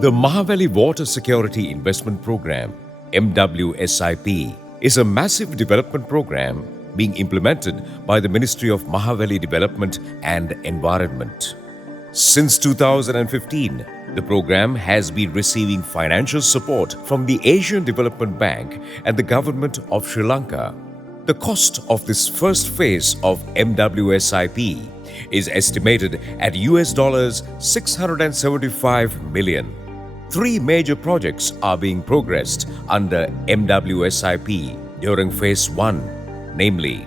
The Mahavali Water Security Investment Program, MWSIP, is a massive development program being implemented by the Ministry of Mahavali Development and Environment. Since 2015, the program has been receiving financial support from the Asian Development Bank and the government of Sri Lanka. The cost of this first phase of MWSIP is estimated at US dollars 675 million. Three major projects are being progressed under MWSIP during Phase 1, namely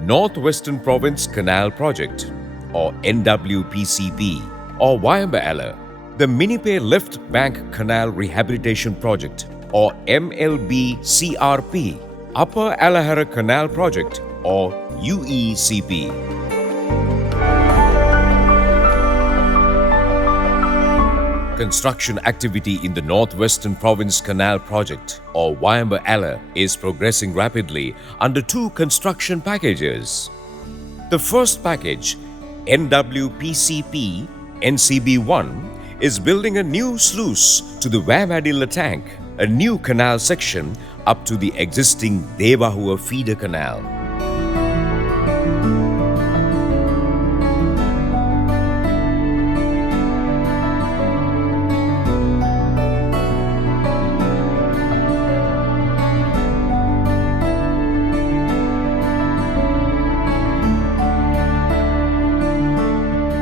Northwestern Province Canal Project or NWPCP or Wayamba, the Minipe Left Bank Canal Rehabilitation Project or MLBCRP, Upper Alahara Canal Project or UECP. Construction activity in the Northwestern Province Canal Project or Wayamba is progressing rapidly under two construction packages. The first package, NWPCP NCB1, is building a new sluice to the Wamadilla tank, a new canal section up to the existing Devahua feeder canal.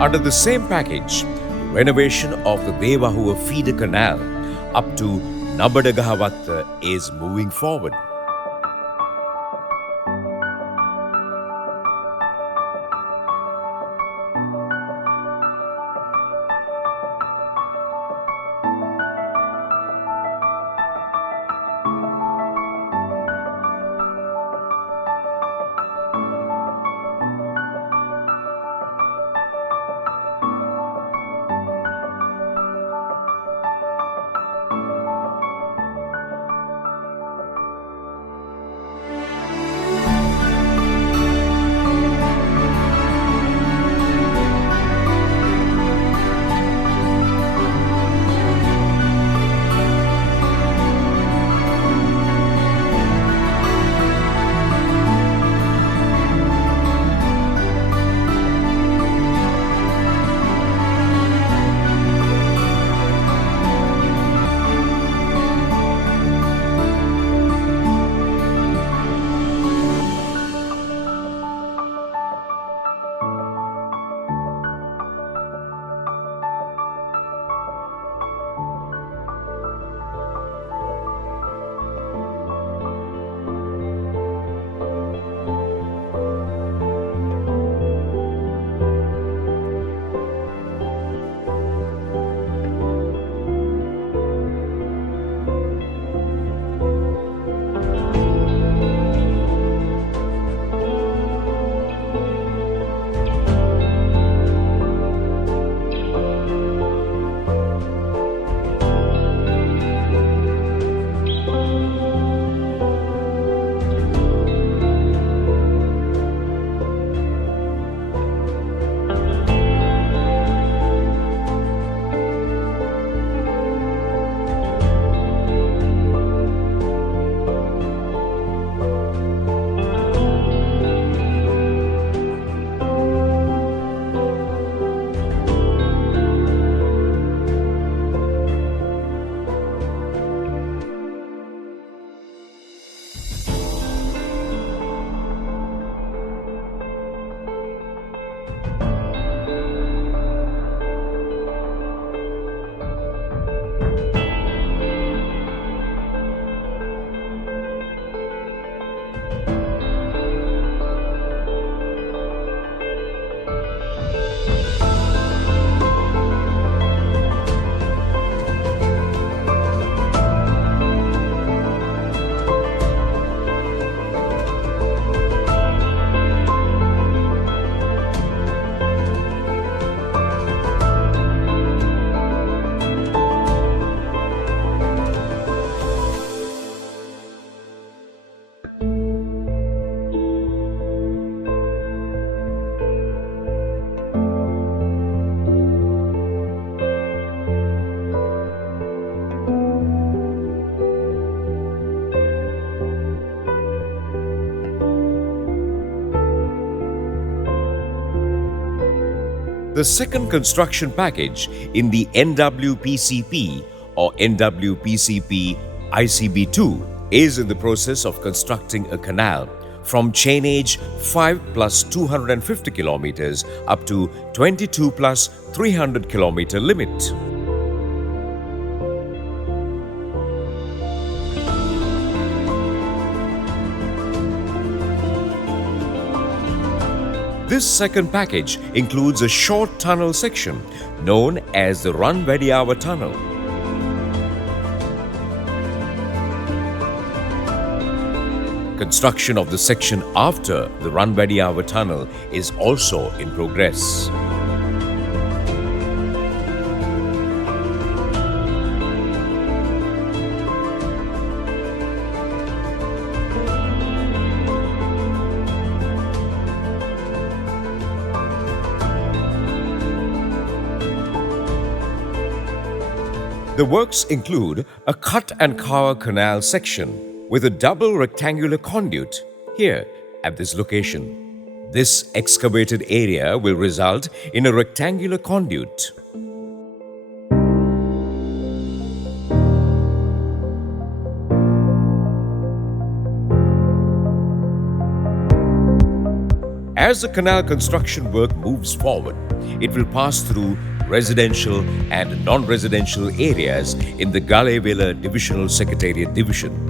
Under the same package, renovation of the Devahua feeder canal up to Nabadagahawatta is moving forward. The second construction package in the NWPCP or NWPCP ICB2 is in the process of constructing a canal from chain age 5 plus 250 kilometers up to 22 plus 300 kilometer limit. This second package includes a short tunnel section known as the Ranvediyawa Tunnel. Construction of the section after the Ranvediyawa Tunnel is also in progress. The works include a cut and carve canal section with a double rectangular conduit here at this location. This excavated area will result in a rectangular conduit. As the canal construction work moves forward, it will pass through residential and non-residential areas in the Galewela Divisional Secretariat Division.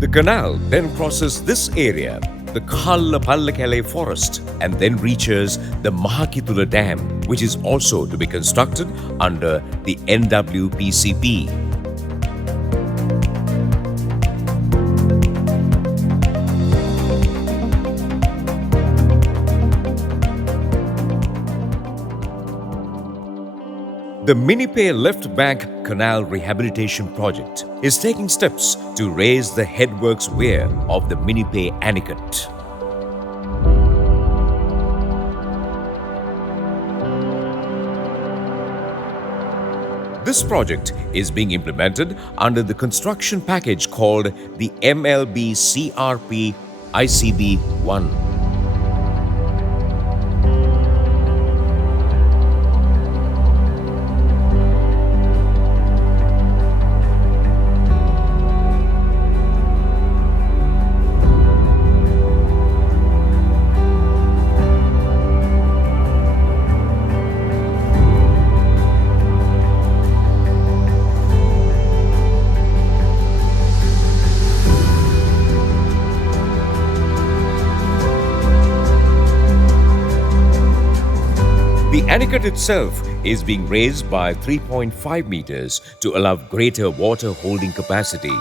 The canal then crosses this area, the Kallapallakele forest, and then reaches the Mahakitula Dam, which is also to be constructed under the NWPCP. The Minipe Left Bank Canal Rehabilitation Project is taking steps to raise the headworks weir of the Minipe Anicut. This project is being implemented under the construction package called the MLB CRP ICB 1. The Anicut itself is being raised by 3.5 meters to allow greater water holding capacity.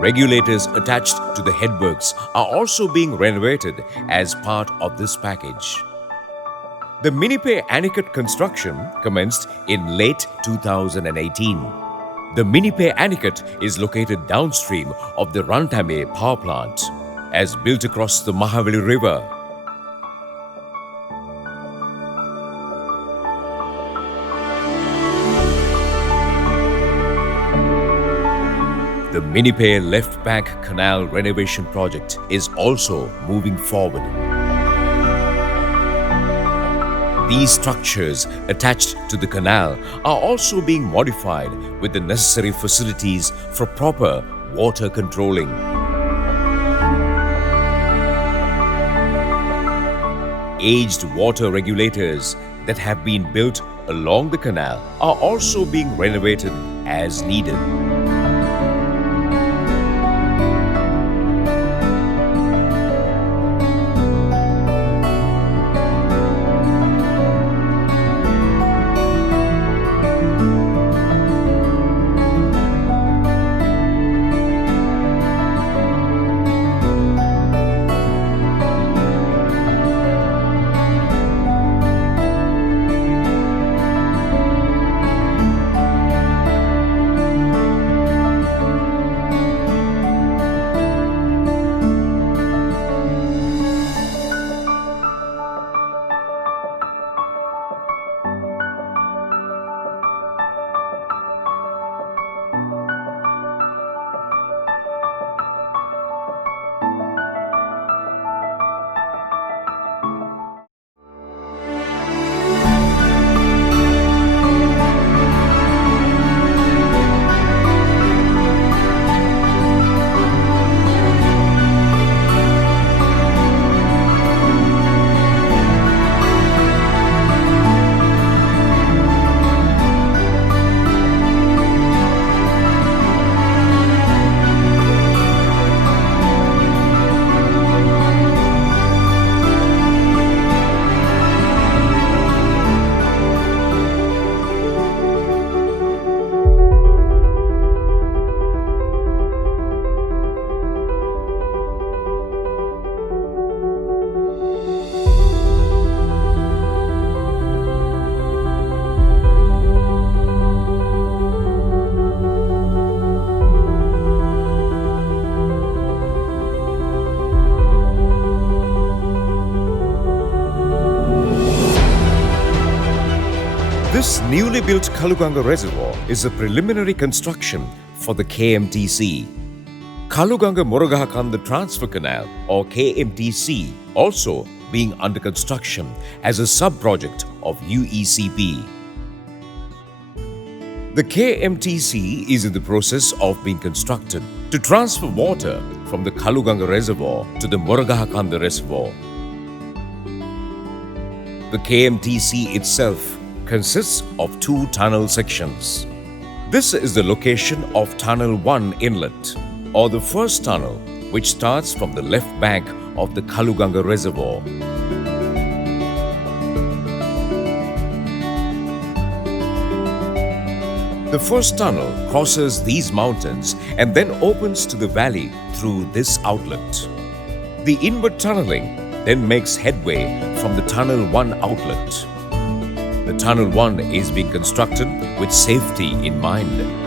Regulators attached to the headworks are also being renovated as part of this package. The Minipe Anicut construction commenced in late 2018. The Minipe Anicut is located downstream of the Rantame power plant, as built across the Mahaveli River. The Minipay Left Bank Canal renovation project is also moving forward. These structures attached to the canal are also being modified with the necessary facilities for proper water controlling. Aged water regulators that have been built along the canal are also being renovated as needed. This newly built Kaluganga Reservoir is a preliminary construction for the KMTC. Kaluganga Murugahakanda Transfer Canal or KMTC also being under construction as a sub-project of UECP. The KMTC is in the process of being constructed to transfer water from the Kaluganga Reservoir to the Murugahakanda Reservoir. The KMTC itself consists of two tunnel sections. This is the location of Tunnel 1 Inlet, or the first tunnel, which starts from the left bank of the Kaluganga Reservoir. The first tunnel crosses these mountains and then opens to the valley through this outlet. The inward tunneling then makes headway from the Tunnel 1 outlet. The Tunnel 1 is being constructed with safety in mind.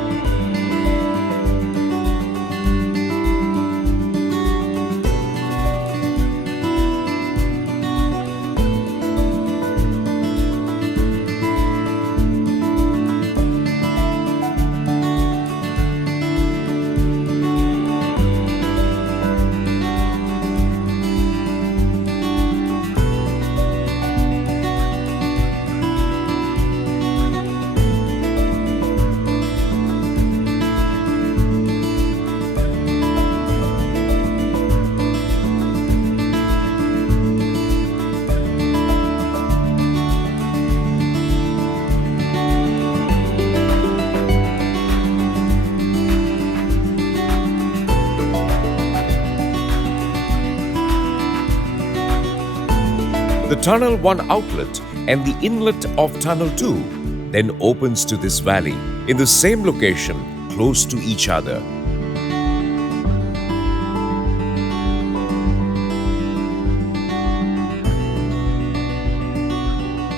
The Tunnel 1 outlet and the inlet of Tunnel 2 then opens to this valley in the same location close to each other.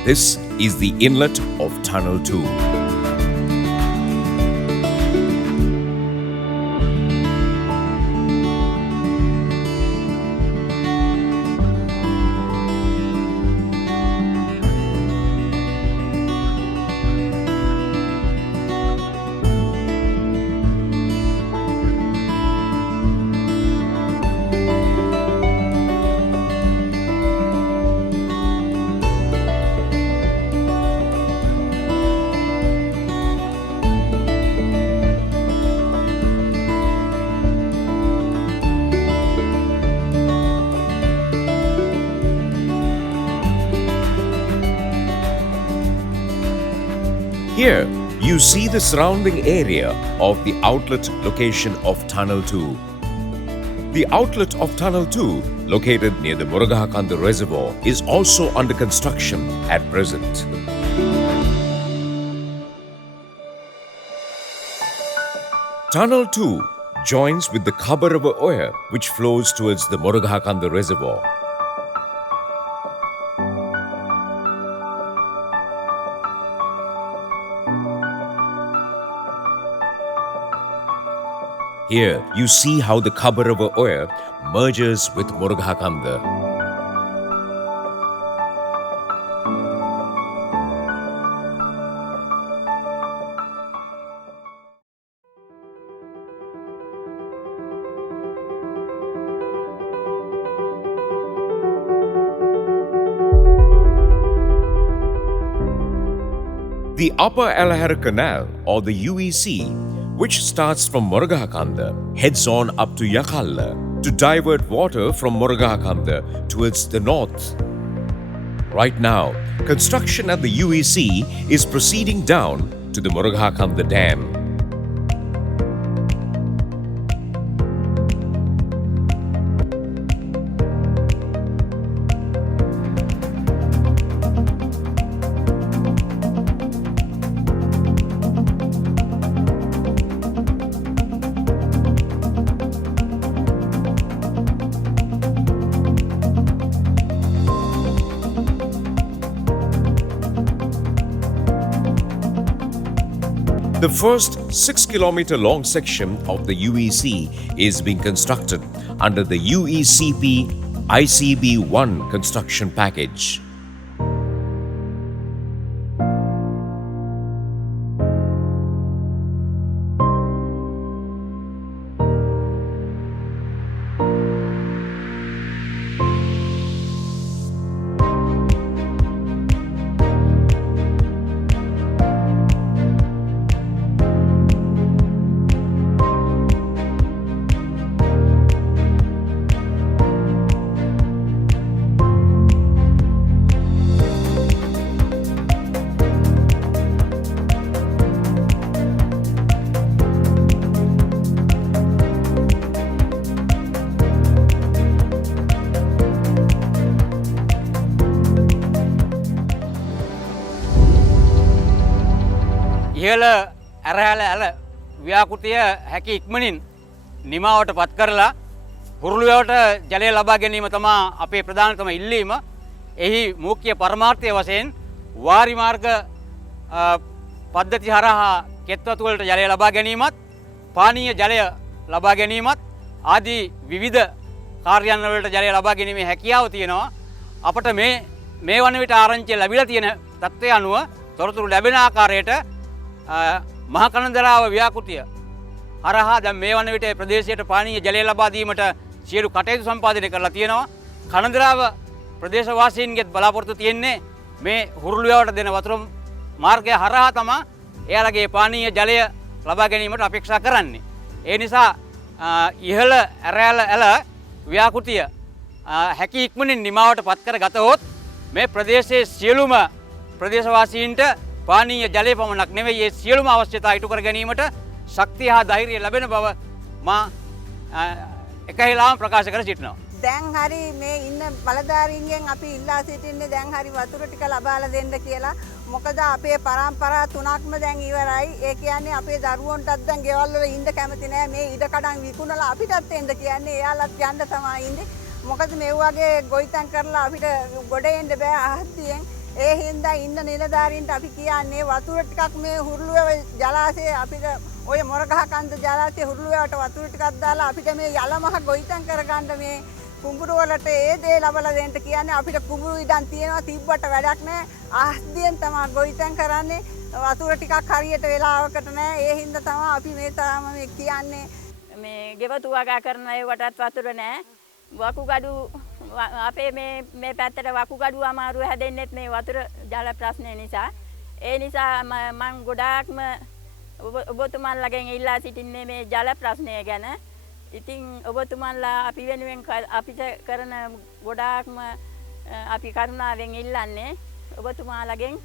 This is the inlet of Tunnel 2. Here, you see the surrounding area of the outlet location of Tunnel 2. The outlet of Tunnel 2, located near the Murugakanda Reservoir, is also under construction at present. Tunnel 2 joins with the Khabarava Oya, which flows towards the Murugakanda Reservoir. Here, you see how the Khabarava Oya merges with Murugakanda. The Upper Alahara Canal, or the UEC, which starts from Murugakanda, heads on up to Yakalla to divert water from Murugakanda towards the north. Right now, construction at the UEC is proceeding down to the Murugakanda Dam. The first 6-kilometer long section of the UEC is being constructed under the UECP ICB1 construction package. ඉහළ ඇරහැල ඇල ව්‍යාකෘතිය හැකි ඉක්මනින් නිමාවට පත් කරලා හුරුළුවට ජලය ලබා ගැනීම තමා අපේ ප්‍රධානතම ඉල්ලීම. එහි මුඛ්‍ය පරමාර්ථය වශයෙන් වාරි මාර්ග පද්ධති හරහා කෙත්වතු වලට ජලය ලබා ගැනීමත්, පානීය ජලය ලබා ගැනීමත් ආදී විවිධ කාර්යයන් වලට ජලය ලබා ගැනීමේ හැකියාව තියෙනවා. අපට මේ වන විට ආරංචිය ලැබිලා තියෙන තත්ත්වය අනුව තොරතුරු ලැබෙන ආකාරයට මහා කනදරාව ව්‍යාකෘතිය හරහා දැන් මේ වන විට ප්‍රදේශයට පානීය ජලය ලබා දීමට සියලු කටයුතු සම්පාදනය කරලා තියෙනවා. කනදරාව ප්‍රදේශවාසීන්ගෙත් බලාපොරොත්තු තියෙන්නේ මේ හුරුළුවට දෙන වතුර මාර්ගය හරහා තමයි එයාලගේ පානීය ජලය ලබා ගැනීමට අපේක්ෂා කරන්නේ. ඒ නිසා ඉහළ ඇරෑල ඇල ව්‍යාකෘතිය හැකි ඉක්මනින් නිමාවට පත් කර ගතහොත් මේ ප්‍රදේශයේ සියලුම ප්‍රදේශවාසීන්ට පානීය ජලය පමණක් නෙවෙයි ඒ සියලුම අවශ්‍යතා ඉටු කර ගැනීමට ශක්තිය හා ධෛර්යය ලැබෙන බව මා එකහෙලාම ප්‍රකාශ කර සිටිනවා. දැන් හරි මේ ඉන්න බලධාරීන්ගෙන් අපි ඉල්ලා සිටින්නේ දැන් හරි වතුර ටික ලබාලා දෙන්න කියලා. මොකද අපේ පරම්පරා තුනක්ම දැන් ඉවරයි. ඒ කියන්නේ අපේ දරුවන්ටත් දැන් ගෙවල් වල ඉන්න කැමති නෑ. මේ ඉඩකඩම් විකුණලා අපිටත් එන්න කියන්නේ එයාලත් යන්න තමයි ඉන්නේ. මොකද මේ වගේ ගොවිතැන් කරලා අපිට ගොඩ එන්න බෑ අහත්තියෙන්. ඒ හින්දා ඉන්න නිලධාරීන්ට අපි කියන්නේ වතුර ටිකක් මේ හුරුළුව ජලාශයේ අපිට ඔය මොරගහකන්ද ජලාශයේ හුරුළුවට වතුර ටිකක් දාලා අපිට මේ යලමහ ගොවිතැන් කරගන්න මේ කුඹුරු වලට ඒ දේ ලබලා දෙන්න කියන්නේ. අපිට කුඹුරු ඉඩම් තියෙනවා තිබ්බට වැඩක් නැහැ. ආස්දියෙන් තමයි ගොවිතැන් කරන්නේ. වතුර ටිකක් හරියට වෙලාවකට නැහැ. ඒ හින්දා තමයි අපි මේ තාම මේ කියන්නේ මේ ගෙවතු වගා කරන ඒවටත් වතුර නැහැ. වකුගඩු අපේ මේ පැත්තට වකුගඩු අමාරුව හැදෙන්නෙත් මේ වතුර ජල ප්‍රශ්නය නිසා. ඒ නිසා මම ගොඩාක්ම ඔබතුමන්ලාගෙන් ඉල්ලා සිටින්නේ මේ ජල ප්‍රශ්නය ගැන. ඉතින් ඔබතුමන්ලා අපි වෙනුවෙන් අපිට කරන ගොඩාක්ම අපි කරුණාවෙන් ඉල්ලන්නේ ඔබතුමාලාගෙන්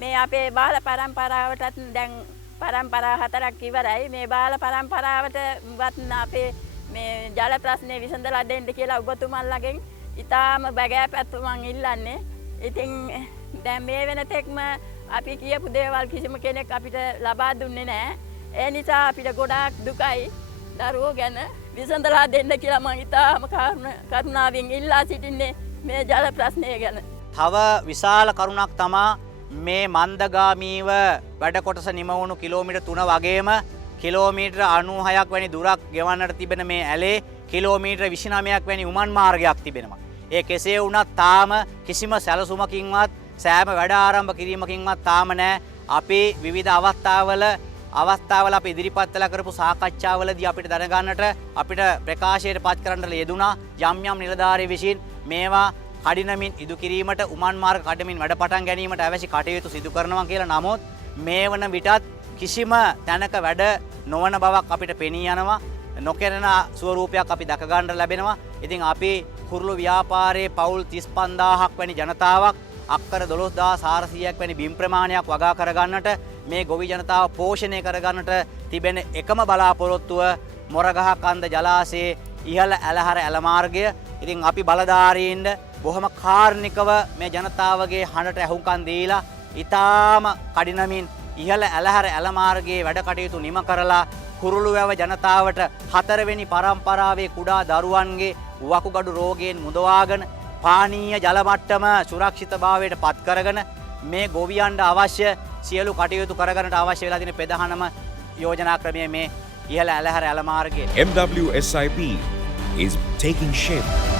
මේ අපේ බාල පරම්පරාවටත් දැන් පරම්පරා 4ක් ඉවරයි. මේ බාල පරම්පරාවට වත් අපේ මේ ජල ප්‍රශ්නේ විසඳලා දෙන්න කියලා ඔබතුමන්ලගෙන් ඉතාම බගෑපැත්ත මං ඉල්ලන්නේ. ඉතින් දැන් මේ වෙනතෙක්ම අපි කියපු දේවල් කිසිම කෙනෙක් අපිට ලබා දුන්නේ නැහැ. ඒ නිසා අපිට ගොඩාක් දුකයි දරුවෝ ගැන විසඳලා දෙන්න කියලා මං ඉතාම කරුණාවෙන් ඉල්ලා සිටින්නේ මේ ජල ප්‍රශ්නය ගැන. තව විශාල කරුණක් තමා මේ මන්දගාමීව වැඩ කොටස නිම වුණු කිලෝමීටර් 3 වගේම කිලෝමීටර් 96ක් වැනි දුරක් ගෙවන්නට තිබෙන මේ ඇලේ කිලෝමීටර් 29ක් වැනි උමන් මාර්ගයක් තිබෙනවා. ඒ කෙසේ වුණත් තාම කිසිම සැලසුමකින්වත් සෑම වැඩ ආරම්භ කිරීමකින්වත් තාම නැහැ. අපි විවිධ අවස්ථාවල අපි ඉදිරිපත් කළ කරපු සාකච්ඡාවලදී අපිට දැනගන්නට අපිට ප්‍රකාශයට පත් කරන්න යෙදුණා යම් යම් නිලධාරීන් විසින් මේවා කඩිනමින් ඉදු කිරීමට උමන් මාර්ග කඩමින් වැඩ පටන් ගැනීමට අවශ්‍ය කටයුතු සිදු කරනවා කියලා. නමුත් මේ වන විටත් කිසිම තැනක වැඩ නොවන බවක් අපිට පෙනී යනවා. නොකරන ස්වරූපයක් අපි දැක ගන්න ලැබෙනවා. ඉතින් අපි කුරුළු ව්‍යාපාරයේ පවුල් 35000ක් වැනි ජනතාවක් අක්කර 12400ක් වැනි බිම් ප්‍රමාණයක් වගා කරගන්නට මේ ගොවි ජනතාව පෝෂණය කරගන්නට තිබෙන එකම බලාපොරොත්තුව මොරගහ කන්ද ජලාශයේ ඉහළ ඇලහර ඇල මාර්ගය. ඉතින් අපි බලධාරීන්ට බොහොම කාර්නිකව මේ ජනතාවගේ හඬට ඇහුම්කන් දීලා ඊටාම කඩිනමින් ඉහළ ඇලහර ඇල මාර්ගයේ වැඩ කටයුතු නිම කරලා කුරුළුවැව ජනතාවට 4 වෙනි පරම්පරාවේ කුඩා දරුවන්ගේ වකුගඩු රෝගයෙන් මුදවාගෙන පානීය ජල මට්ටම සුරක්ෂිතභාවයට පත් කරගෙන මේ ගොවියන්ට අවශ්‍ය සියලු කටයුතු කරගන්නට අවශ්‍ය වෙලා තියෙන ප්‍රධානම යෝජනා ක්‍රමය මේ ඉහළ ඇලහර ඇල මාර්ගය. MWSIP is taking shape.